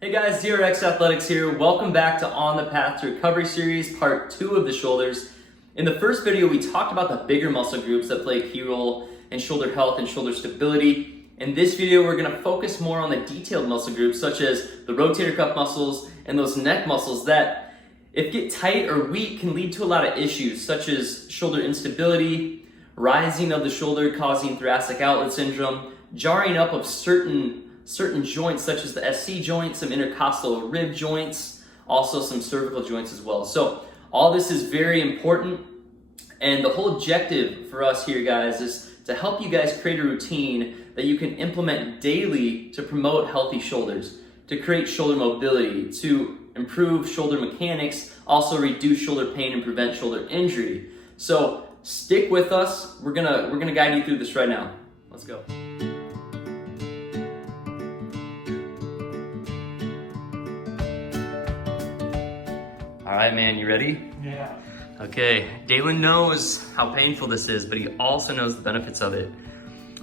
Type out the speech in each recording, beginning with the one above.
Hey guys, DRX Athletics here. Welcome back to On the Path to Recovery series, part 2 of the shoulders. In the first video, we talked about the bigger muscle groups that play a key role in shoulder health and shoulder stability. In this video, we're going to focus more on the detailed muscle groups, such as the rotator cuff muscles and those neck muscles that, if get tight or weak, can lead to a lot of issues, such as shoulder instability, rising of the shoulder causing thoracic outlet syndrome, jarring up of certain joints such as the SC joint, some intercostal rib joints, also some cervical joints as well. So all this is very important, and the whole objective for us here, guys, is to help you guys create a routine that you can implement daily to promote healthy shoulders, to create shoulder mobility, to improve shoulder mechanics, also reduce shoulder pain and prevent shoulder injury. So stick with us. We're gonna guide you through this right now. Let's go. All right, man, you ready? Yeah. Okay, Dalen knows how painful this is, but he also knows the benefits of it.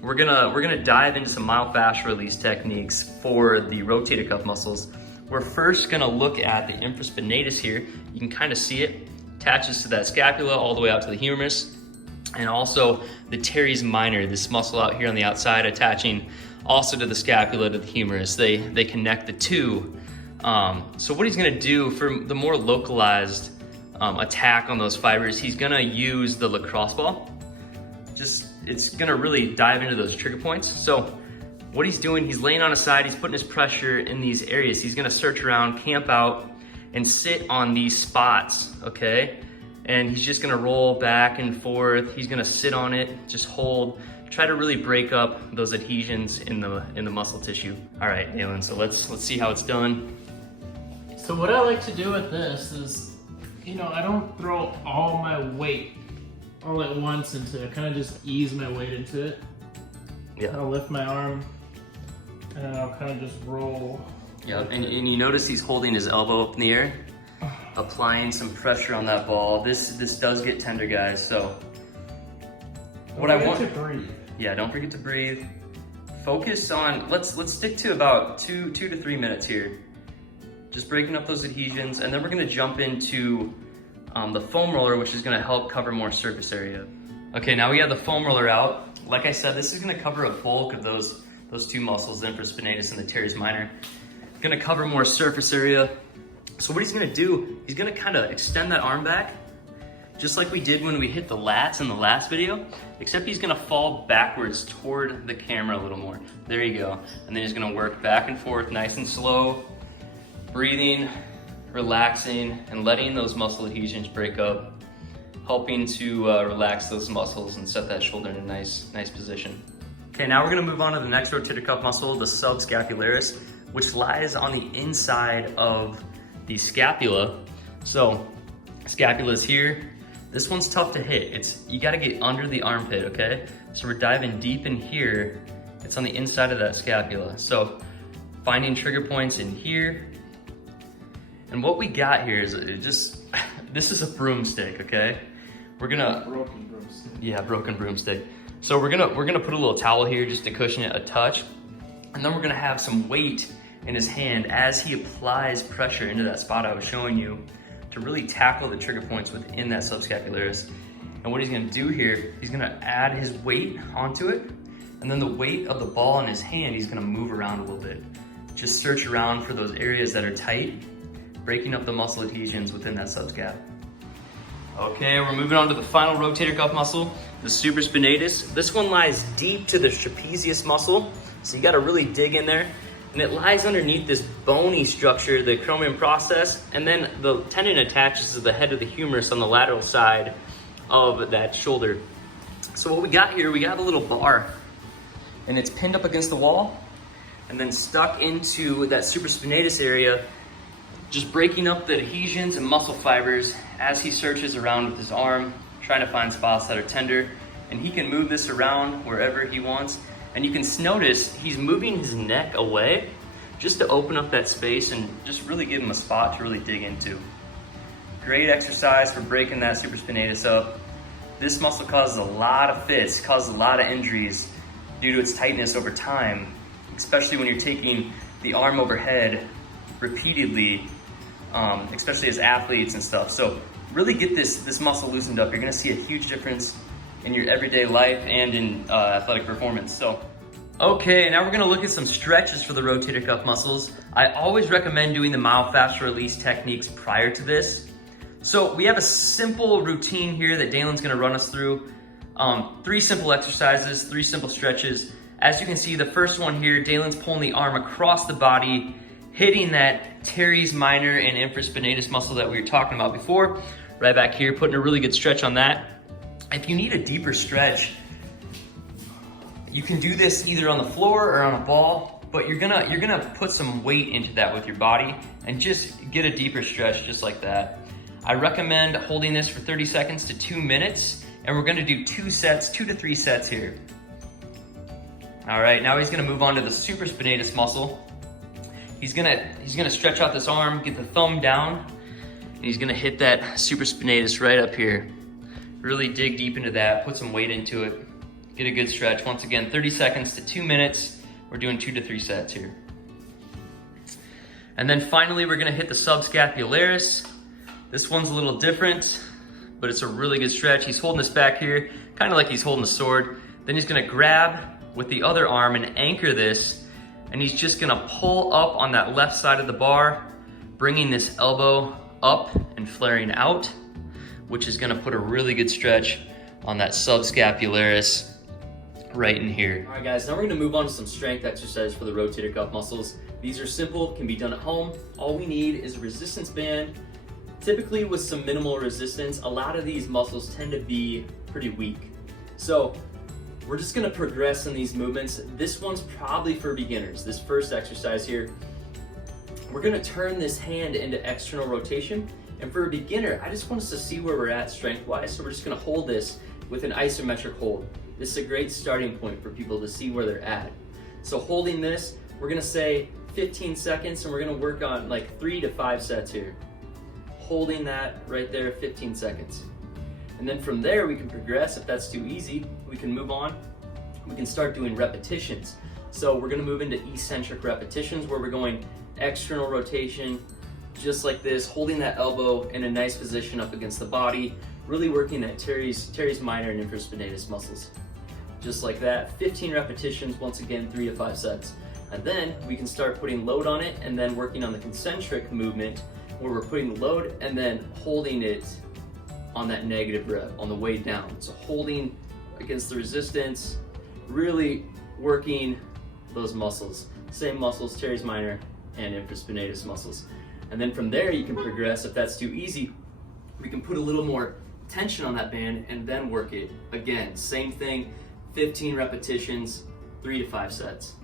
We're gonna dive into some myofascial release techniques for the rotator cuff muscles. We're first gonna look at the infraspinatus here. You can kind of see it, attaches to that scapula all the way out to the humerus, and also the teres minor, this muscle out here on the outside, attaching also to the scapula, to the humerus. They connect the two. So what he's gonna do for the more localized attack on those fibers, he's gonna use the lacrosse ball. It's gonna really dive into those trigger points. So what he's doing, he's laying on his side, he's putting his pressure in these areas. He's gonna search around, camp out, and sit on these spots, okay? And he's just gonna roll back and forth. He's gonna sit on it, just hold, try to really break up those adhesions in the muscle tissue. All right, Dalen, so let's see how it's done. So what I like to do with this is, I don't throw all my weight all at once into it. I kind of just ease my weight into it. Yeah. I'll lift my arm and then I'll kind of just roll. Yeah, and you notice he's holding his elbow up in the air, applying some pressure on that ball. This does get tender, guys, so Don't forget to breathe. Yeah, don't forget to breathe. Focus on, let's stick to about 2 to 3 minutes here. Just breaking up those adhesions, and then we're gonna jump into the foam roller, which is gonna help cover more surface area. Okay, now we have the foam roller out. Like I said, this is gonna cover a bulk of those two muscles, the infraspinatus and the teres minor. Gonna cover more surface area. So what he's gonna do, he's gonna kind of extend that arm back, just like we did when we hit the lats in the last video, except he's gonna fall backwards toward the camera a little more. There you go. And then he's gonna work back and forth, nice and slow, breathing, relaxing, and letting those muscle adhesions break up, helping to relax those muscles and set that shoulder in a nice position. Okay, now we're gonna move on to the next rotator cuff muscle, the subscapularis, which lies on the inside of the scapula. So, scapula is here. This one's tough to hit. You gotta get under the armpit, okay? So we're diving deep in here. It's on the inside of that scapula. So, finding trigger points in here. And what we got here is this is a broomstick, okay? We're gonna Broken broomstick. Yeah, broken broomstick. So we're gonna put a little towel here just to cushion it a touch, and then we're gonna have some weight in his hand as he applies pressure into that spot I was showing you to really tackle the trigger points within that subscapularis. And what he's gonna do here, he's gonna add his weight onto it, and then the weight of the ball in his hand, he's gonna move around a little bit. Just search around for those areas that are tight, breaking up the muscle adhesions within that subscap. Okay, we're moving on to the final rotator cuff muscle, the supraspinatus. This one lies deep to the trapezius muscle, so you gotta really dig in there. And it lies underneath this bony structure, the acromion process, and then the tendon attaches to the head of the humerus on the lateral side of that shoulder. So what we got here, we got a little bar, and it's pinned up against the wall, and then stuck into that supraspinatus area, just breaking up the adhesions and muscle fibers as he searches around with his arm, trying to find spots that are tender. And he can move this around wherever he wants. And you can notice he's moving his neck away just to open up that space and just really give him a spot to really dig into. Great exercise for breaking that supraspinatus up. This muscle causes a lot of fits, causes a lot of injuries due to its tightness over time, especially when you're taking the arm overhead repeatedly, especially as athletes and stuff. So really get this muscle loosened up. You're gonna see a huge difference in your everyday life and in athletic performance. So, okay, now we're gonna look at some stretches for the rotator cuff muscles. I always recommend doing the myofascial release techniques prior to this. So we have a simple routine here that Dalen's gonna run us through. 3 simple exercises, 3 simple stretches. As you can see, the first one here, Dalen's pulling the arm across the body, hitting that teres minor and infraspinatus muscle that we were talking about before. Right back here, putting a really good stretch on that. If you need a deeper stretch, you can do this either on the floor or on a ball, but you're gonna put some weight into that with your body and just get a deeper stretch just like that. I recommend holding this for 30 seconds to 2 minutes, and we're gonna do 2 sets, 2 to 3 sets here. All right, now he's gonna move on to the supraspinatus muscle. He's gonna stretch out this arm, get the thumb down, and he's gonna hit that supraspinatus right up here. Really dig deep into that, put some weight into it, get a good stretch. Once again, 30 seconds to 2 minutes. We're doing 2 to 3 sets here. And then finally, we're gonna hit the subscapularis. This one's a little different, but it's a really good stretch. He's holding this back here, kind of like he's holding a sword. Then he's gonna grab with the other arm and anchor this, and he's just gonna pull up on that left side of the bar, bringing this elbow up and flaring out, which is gonna put a really good stretch on that subscapularis right in here. All right guys, now we're gonna move on to some strength exercises for the rotator cuff muscles. These are simple, can be done at home. All we need is a resistance band, typically with some minimal resistance. A lot of these muscles tend to be pretty weak. So we're just gonna progress in these movements. This one's probably for beginners. This first exercise here, we're gonna turn this hand into external rotation. And for a beginner, I just want us to see where we're at strength-wise. So we're just gonna hold this with an isometric hold. This is a great starting point for people to see where they're at. So holding this, we're gonna say 15 seconds, and we're gonna work on like 3 to 5 sets here. Holding that right there, 15 seconds. And then from there, we can progress. If that's too easy, we can move on. We can start doing repetitions. So we're gonna move into eccentric repetitions where we're going external rotation, just like this, holding that elbow in a nice position up against the body, really working that teres minor and infraspinatus muscles. Just like that, 15 repetitions, once again, 3 to 5 sets. And then we can start putting load on it and then working on the concentric movement where we're putting the load and then holding it on that negative rep, on the way down. So holding against the resistance, really working those muscles. Same muscles, teres minor and infraspinatus muscles. And then from there you can progress. If that's too easy, we can put a little more tension on that band and then work it. Again, same thing, 15 repetitions, 3 to 5 sets.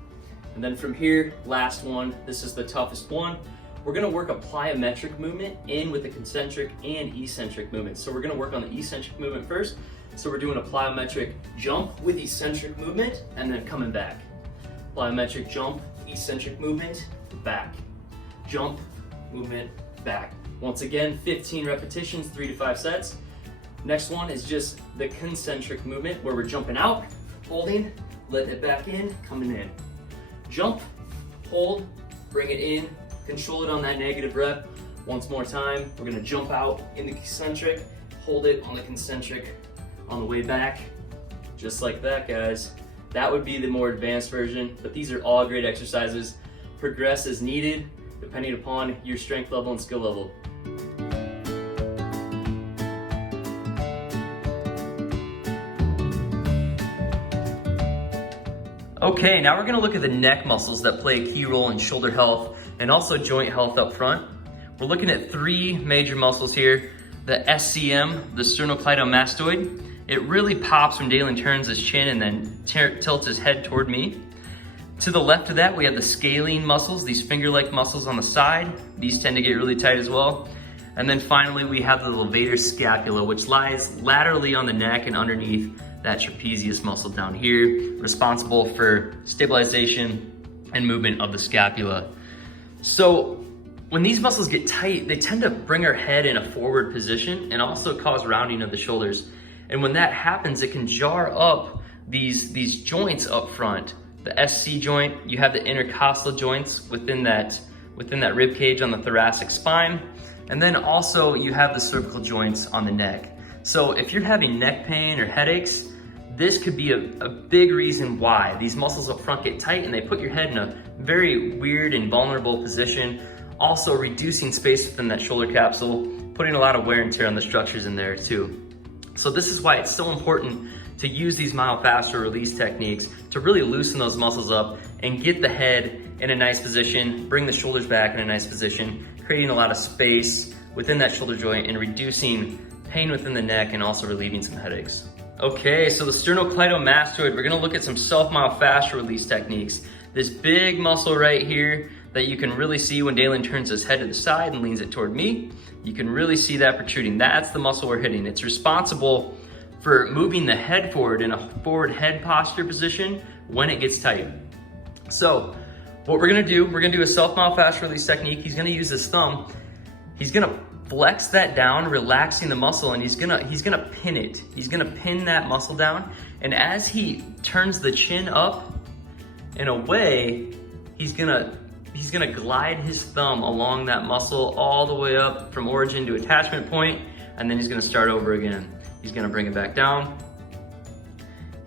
And then from here, last one, this is the toughest one. We're gonna work a plyometric movement in with the concentric and eccentric movement. So we're gonna work on the eccentric movement first. So we're doing a plyometric jump with eccentric movement and then coming back. Plyometric jump, eccentric movement, back. Jump, movement, back. Once again, 15 repetitions, 3 to 5 sets. Next one is just the concentric movement where we're jumping out, holding, letting it back in, coming in. Jump, hold, bring it in, control it on that negative rep. Once more time, we're gonna jump out in the concentric, hold it on the concentric on the way back, just like that, guys. That would be the more advanced version, but these are all great exercises. Progress as needed, depending upon your strength level and skill level. Okay, now we're gonna look at the neck muscles that play a key role in shoulder health and also joint health up front. We're looking at 3 major muscles here. The SCM, the sternocleidomastoid. It really pops when Dalen turns his chin and then tilts his head toward me. To the left of that, we have the scalene muscles, these finger-like muscles on the side. These tend to get really tight as well. And then finally, we have the levator scapula, which lies laterally on the neck and underneath that trapezius muscle down here, responsible for stabilization and movement of the scapula. So when these muscles get tight, they tend to bring our head in a forward position and also cause rounding of the shoulders. And when that happens, it can jar up these joints up front. The SC joint, you have the intercostal joints within that within that rib cage on the thoracic spine. And then also you have the cervical joints on the neck. So if you're having neck pain or headaches, this could be a big reason why. These muscles up front get tight and they put your head in a very weird and vulnerable position, also reducing space within that shoulder capsule, putting a lot of wear and tear on the structures in there too. So this is why it's so important to use these myofascial release techniques to really loosen those muscles up and get the head in a nice position, bring the shoulders back in a nice position, creating a lot of space within that shoulder joint and reducing pain within the neck and also relieving some headaches. Okay, so the sternocleidomastoid, we're gonna look at some self-myofascial release techniques. This big muscle right here that you can really see when Dalen turns his head to the side and leans it toward me. You can really see that protruding. That's the muscle we're hitting. It's responsible for moving the head forward in a forward head posture position when it gets tight. So what we're gonna do a self-myofascial release technique. He's gonna use his thumb. He's gonna flex that down, relaxing the muscle, and he's gonna pin it. He's gonna pin that muscle down. And as he turns the chin up and away, he's gonna glide his thumb along that muscle all the way up from origin to attachment point, and then he's gonna start over again. He's gonna bring it back down.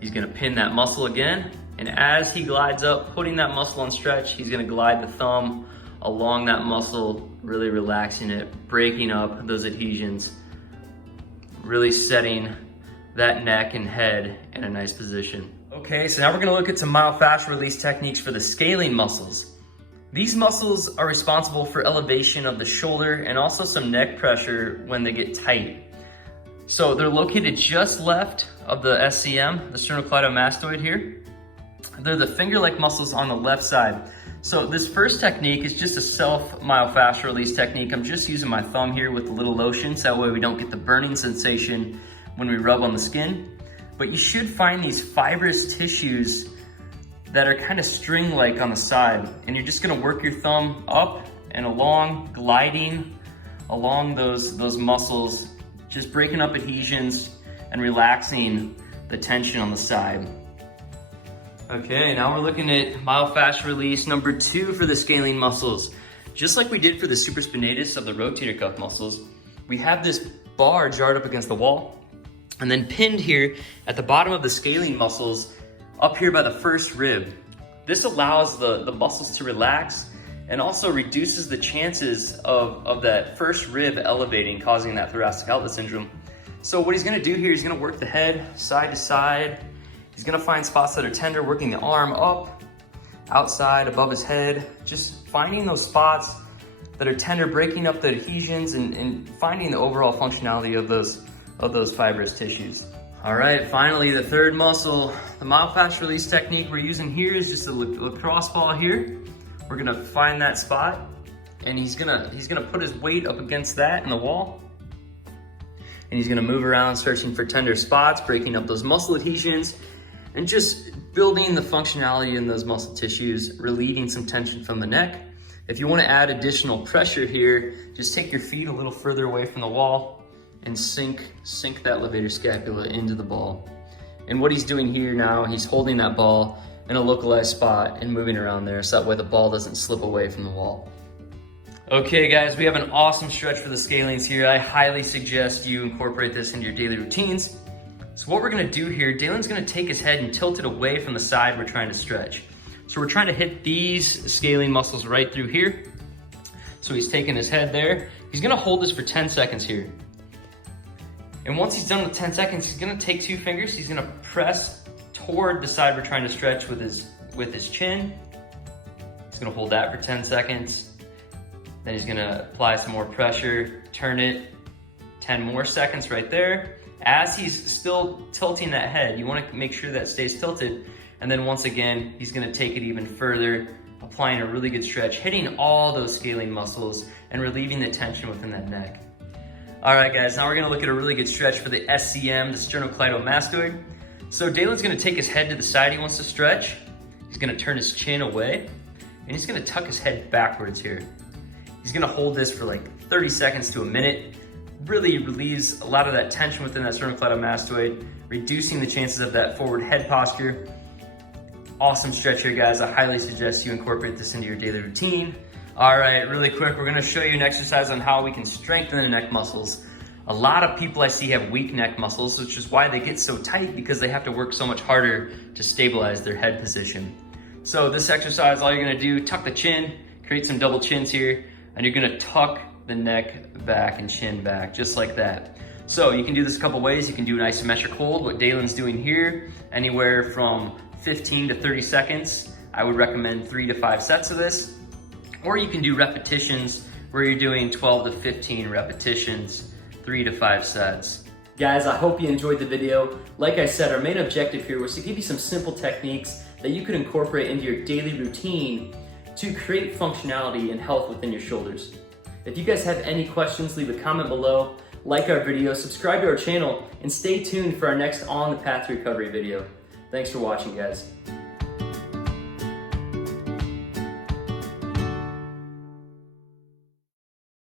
He's gonna pin that muscle again. And as he glides up, putting that muscle on stretch, he's gonna glide the thumb along that muscle, really relaxing it, breaking up those adhesions, really setting that neck and head in a nice position. Okay, so now we're gonna look at some myofascial release techniques for the scaling muscles. These muscles are responsible for elevation of the shoulder and also some neck pressure when they get tight. So they're located just left of the SCM, the sternocleidomastoid here. They're the finger-like muscles on the left side. So this first technique is just a self-myofascial release technique. I'm just using my thumb here with a little lotion, so that way we don't get the burning sensation when we rub on the skin. But you should find these fibrous tissues that are kind of string-like on the side. And you're just gonna work your thumb up and along, gliding along those muscles, just breaking up adhesions and relaxing the tension on the side. Okay, now we're looking at myofascial release number 2 for the scaling muscles. Just like we did for the supraspinatus of the rotator cuff muscles, we have this bar jarred up against the wall and then pinned here at the bottom of the scaling muscles up here by the first rib. This allows the muscles to relax and also reduces the chances of that first rib elevating, causing that thoracic outlet syndrome. So what he's gonna do here, he's gonna work the head side to side. He's gonna find spots that are tender, working the arm up, outside, above his head, just finding those spots that are tender, breaking up the adhesions and finding the overall functionality of those fibrous tissues. All right, finally, the third muscle, the myofascial release technique we're using here is just a lacrosse ball here. We're gonna find that spot and he's gonna put his weight up against that in the wall. And he's gonna move around searching for tender spots, breaking up those muscle adhesions, and just building the functionality in those muscle tissues, relieving some tension from the neck. If you wanna add additional pressure here, just take your feet a little further away from the wall and sink that levator scapula into the ball. And what he's doing here now, he's holding that ball in a localized spot and moving around there so that way the ball doesn't slip away from the wall. Okay guys, we have an awesome stretch for the scalenes here. I highly suggest you incorporate this into your daily routines. So what we're gonna do here, Dalen's gonna take his head and tilt it away from the side we're trying to stretch. So we're trying to hit these scalene muscles right through here. So he's taking his head there. He's gonna hold this for 10 seconds here. And once he's done with 10 seconds, he's gonna take 2 fingers, he's gonna press toward the side we're trying to stretch with his chin. He's gonna hold that for 10 seconds. Then he's gonna apply some more pressure, turn it, 10 more seconds right there. As he's still tilting that head, you wanna make sure that stays tilted. And then once again, he's gonna take it even further, applying a really good stretch, hitting all those scalene muscles and relieving the tension within that neck. All right guys, now we're gonna look at a really good stretch for the SCM, the sternocleidomastoid. So Dalen's gonna take his head to the side he wants to stretch. He's gonna turn his chin away and he's gonna tuck his head backwards here. He's gonna hold this for like 30 seconds to a minute. Really relieves a lot of that tension within that sternocleidomastoid, reducing the chances of that forward head posture. Awesome stretch here guys. I highly suggest you incorporate this into your daily routine. All right, really quick, we're gonna show you an exercise on how we can strengthen the neck muscles. A lot of people I see have weak neck muscles, which is why they get so tight, because they have to work so much harder to stabilize their head position. So this exercise, all you're gonna do, tuck the chin, create some double chins here, and you're gonna tuck the neck back and chin back, just like that. So you can do this a couple ways. You can do an isometric hold, what Dalen's doing here, anywhere from 15 to 30 seconds. I would recommend 3 to 5 sets of this. Or you can do repetitions where you're doing 12 to 15 repetitions, 3 to 5 sets. Guys, I hope you enjoyed the video. Like I said, our main objective here was to give you some simple techniques that you could incorporate into your daily routine to create functionality and health within your shoulders. If you guys have any questions, leave a comment below, like our video, subscribe to our channel, and stay tuned for our next On the Path to Recovery video. Thanks for watching, guys.